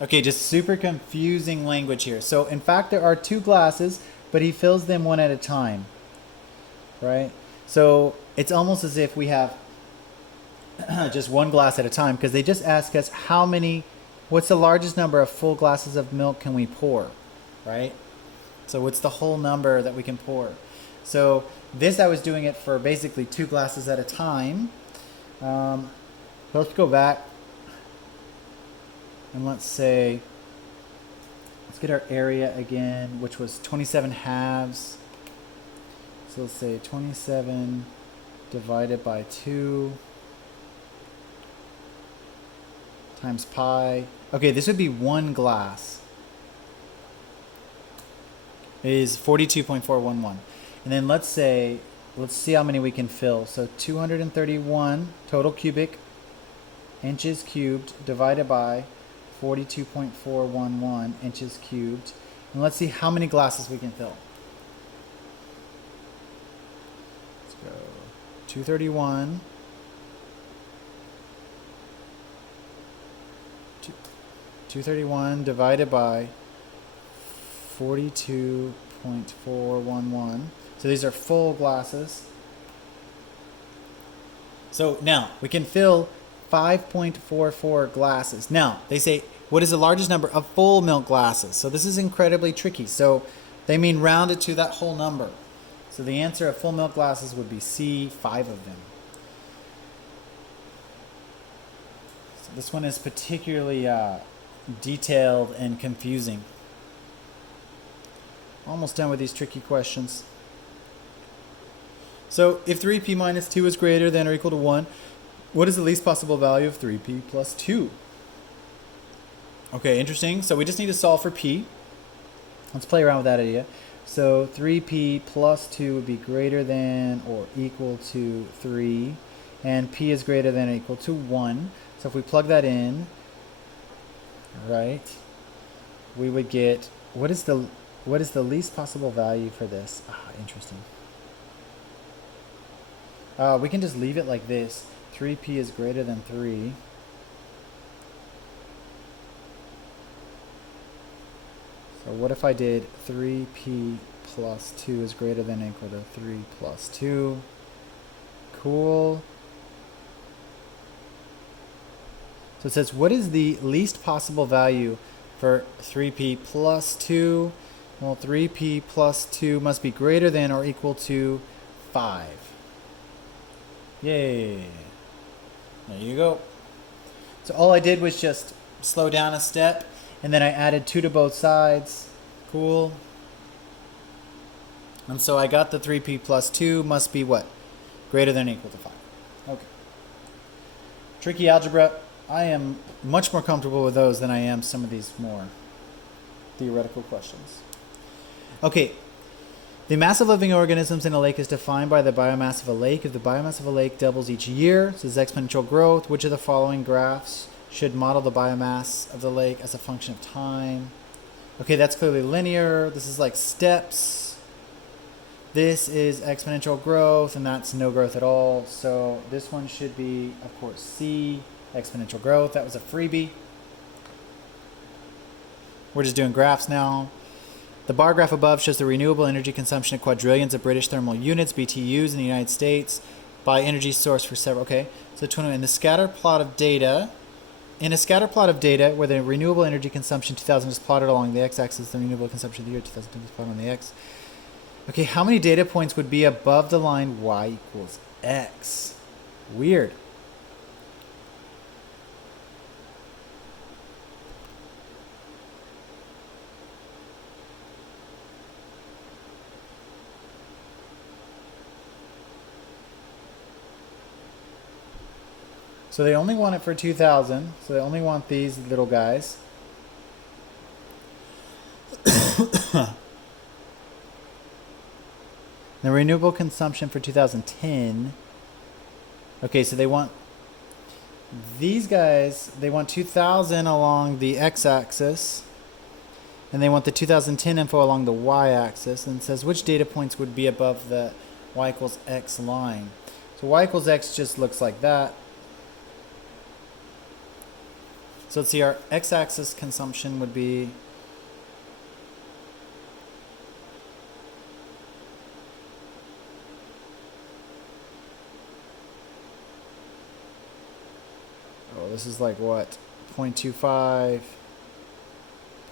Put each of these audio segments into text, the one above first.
Okay, just super confusing language here. So in fact, there are two glasses, but he fills them one at a time, right? So it's almost as if we have just one glass at a time because they just ask us what's the largest number of full glasses of milk can we pour, right? So what's the whole number that we can pour? So this, I was doing it for basically two glasses at a time. So let's go back and let's get our area again, which was 27 halves. So let's say 27 divided by 2 times pi. Okay, this would be one glass. It is 42.411. And then let's see how many we can fill. So 231 total cubic inches cubed divided by 42.411 inches cubed. And let's see how many glasses we can fill. Let's go 231. 231 divided by 42.411. So these are full glasses. So now we can fill 5.44 glasses. Now they say, what is the largest number of full milk glasses? So this is incredibly tricky. So they mean round it to that whole number. So the answer of full milk glasses would be C, 5 of them. So this one is particularly detailed and confusing. Almost done with these tricky questions. So if 3p minus 2 is greater than or equal to 1, what is the least possible value of 3p plus 2? Okay, interesting. So we just need to solve for p. Let's play around with that idea. So 3p plus 2 would be greater than or equal to 3. And p is greater than or equal to 1. So if we plug that in, right, we would get, what is the least possible value for this? Interesting. We can just leave it like this. 3p is greater than 3. So what if I did 3p plus 2 is greater than or equal to 3 plus 2? Cool. So it says, what is the least possible value for 3p plus 2? Well, 3p plus 2 must be greater than or equal to 5. Yay. There you go. So all I did was just slow down a step, and then I added 2 to both sides. Cool. And so I got the 3p plus 2 must be what? Greater than or equal to 5. Okay. Tricky algebra. I am much more comfortable with those than I am some of these more theoretical questions. Okay. The mass of living organisms in a lake is defined by the biomass of a lake. If the biomass of a lake doubles each year, this is exponential growth. Which of the following graphs should model the biomass of the lake as a function of time? Okay, that's clearly linear. This is like steps. This is exponential growth, and that's no growth at all. So this one should be, of course, C, exponential growth. That was a freebie. We're just doing graphs now. The bar graph above shows the renewable energy consumption of quadrillions of British thermal units, BTUs, in the United States by energy source for several. Okay, so in the scatter plot of data, where the renewable energy consumption 2000 is plotted along the x-axis, the renewable consumption of the year 2010 is plotted on the x. Okay, how many data points would be above the line y equals x? Weird. So they only want it for 2000. So they only want these little guys. The renewable consumption for 2010. Okay, so they want these guys, they want 2000 along the x-axis. And they want the 2010 info along the y-axis. And it says which data points would be above the y equals x line. So y equals x just looks like that. So let's see, our x-axis consumption would be this is like what? 0.25,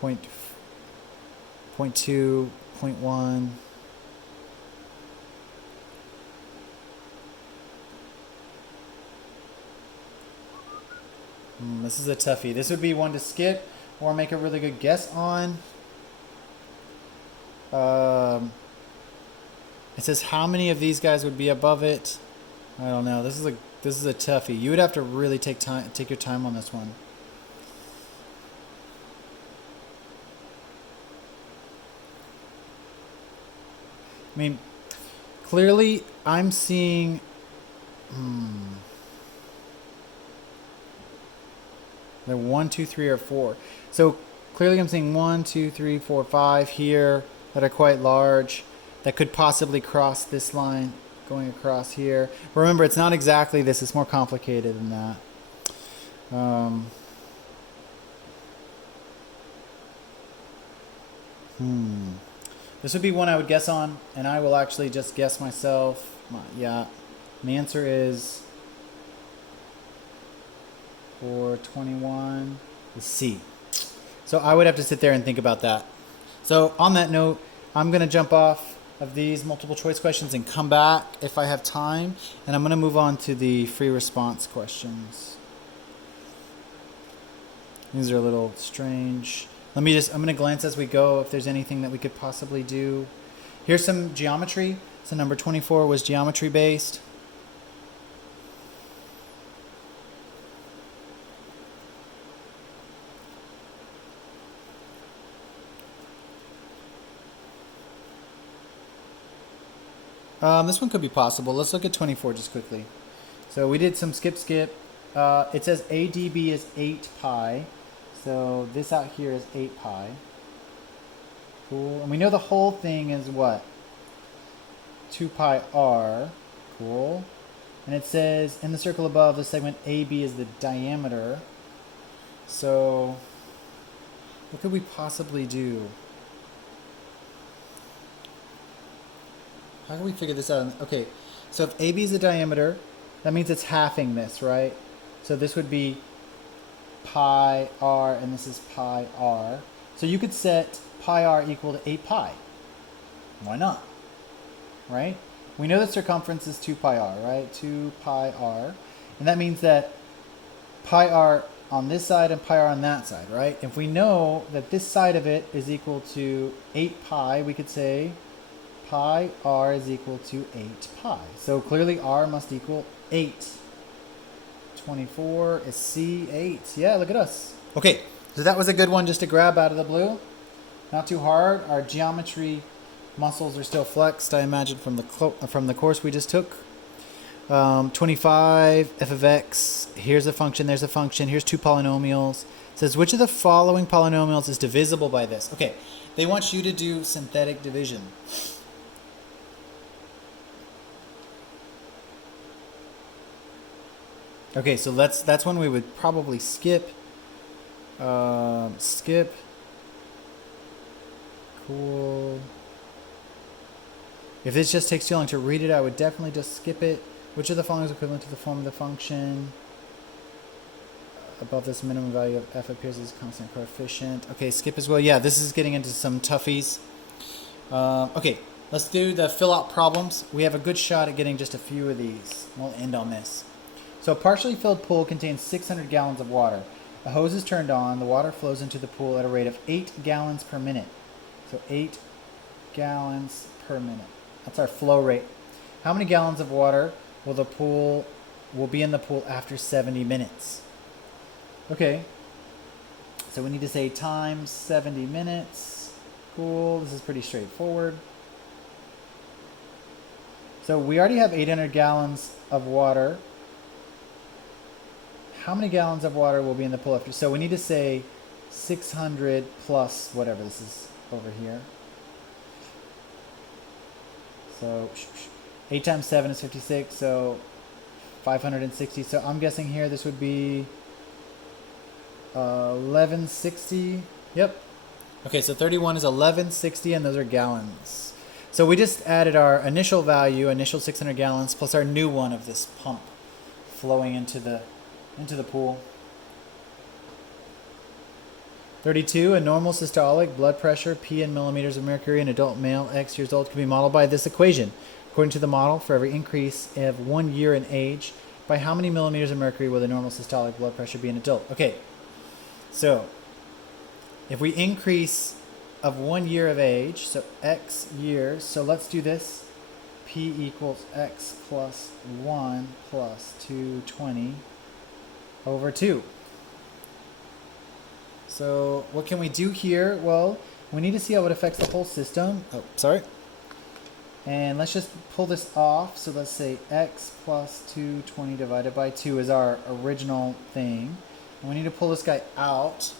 0.2, 0.1. This is a toughie. This would be one to skip or make a really good guess on. It says how many of these guys would be above it. I don't know. This is a toughie. You would have to really take your time on this one. I mean, clearly I'm seeing they're 1, 2, 3, or 4. So clearly I'm seeing 1, 2, 3, 4, 5 here that are quite large that could possibly cross this line going across here. Remember, it's not exactly this. It's more complicated than that. This would be one I would guess on, and I will actually just guess myself. Yeah. And the answer is 421 is C. So I would have to sit there and think about that. So on that note, I'm going to jump off of these multiple choice questions and come back if I have time. And I'm going to move on to the free response questions. These are a little strange. I'm going to glance as we go if there's anything that we could possibly do. Here's some geometry. So number 24 was geometry based. This one could be possible. Let's look at 24 just quickly. So we did some skip. It says ADB is 8 pi. So this out here is 8 pi. Cool. And we know the whole thing is what? 2 pi r. Cool. And it says in the circle above, the segment AB is the diameter. So what could we possibly do? How can we figure this out? Okay, so if AB is the diameter, that means it's halving this, right? So this would be pi r, and this is pi r. So you could set pi r equal to 8 pi. Why not? Right? We know the circumference is 2 pi r, right? 2 pi r. And that means that pi r on this side and pi r on that side, right? If we know that this side of it is equal to 8 pi, we could say pi r is equal to 8 pi. So clearly r must equal 8. 24 is C, 8. Yeah, look at us. Okay, so that was a good one just to grab out of the blue. Not too hard. Our geometry muscles are still flexed, I imagine, from the course we just took. 25, f of x. Here's a function, there's a function. Here's two polynomials. It says, which of the following polynomials is divisible by this? Okay, they want you to do synthetic division. Okay, so that's one we would probably skip. Skip. Cool. If this just takes too long to read it, I would definitely just skip it. Which of the following is equivalent to the form of the function? Above this minimum value of f appears as a constant coefficient. Okay, skip as well. Yeah, this is getting into some toughies. Okay, let's do the fill out problems. We have a good shot at getting just a few of these. We'll end on this. So a partially filled pool contains 600 gallons of water. A hose is turned on. The water flows into the pool at a rate of 8 gallons per minute. So 8 gallons per minute. That's our flow rate. How many gallons of water will be in the pool after 70 minutes? Okay. So we need to say times 70 minutes. Cool. This is pretty straightforward. So we already have 800 gallons of water. How many gallons of water will be in the pool after? So we need to say 600 plus whatever this is over here. So 8 times 7 is 56, so 560. So I'm guessing here this would be 1160. Yep. Okay, so 31 is 1160, and those are gallons. So we just added our initial value, initial 600 gallons, plus our new one of this pump flowing into the pool. 32, a normal systolic blood pressure, P in millimeters of mercury, in adult male, X years old, can be modeled by this equation. According to the model, for every increase of 1 year in age, by how many millimeters of mercury will the normal systolic blood pressure be in adult? Okay, so if we increase of 1 year of age, so X years, so let's do this. P equals X plus 1 plus 220 over 2. So what can we do here? Well, we need to see how it affects the whole system. Oh, sorry. And let's just pull this off. So let's say X plus 220 divided by 2 is our original thing. And we need to pull this guy out.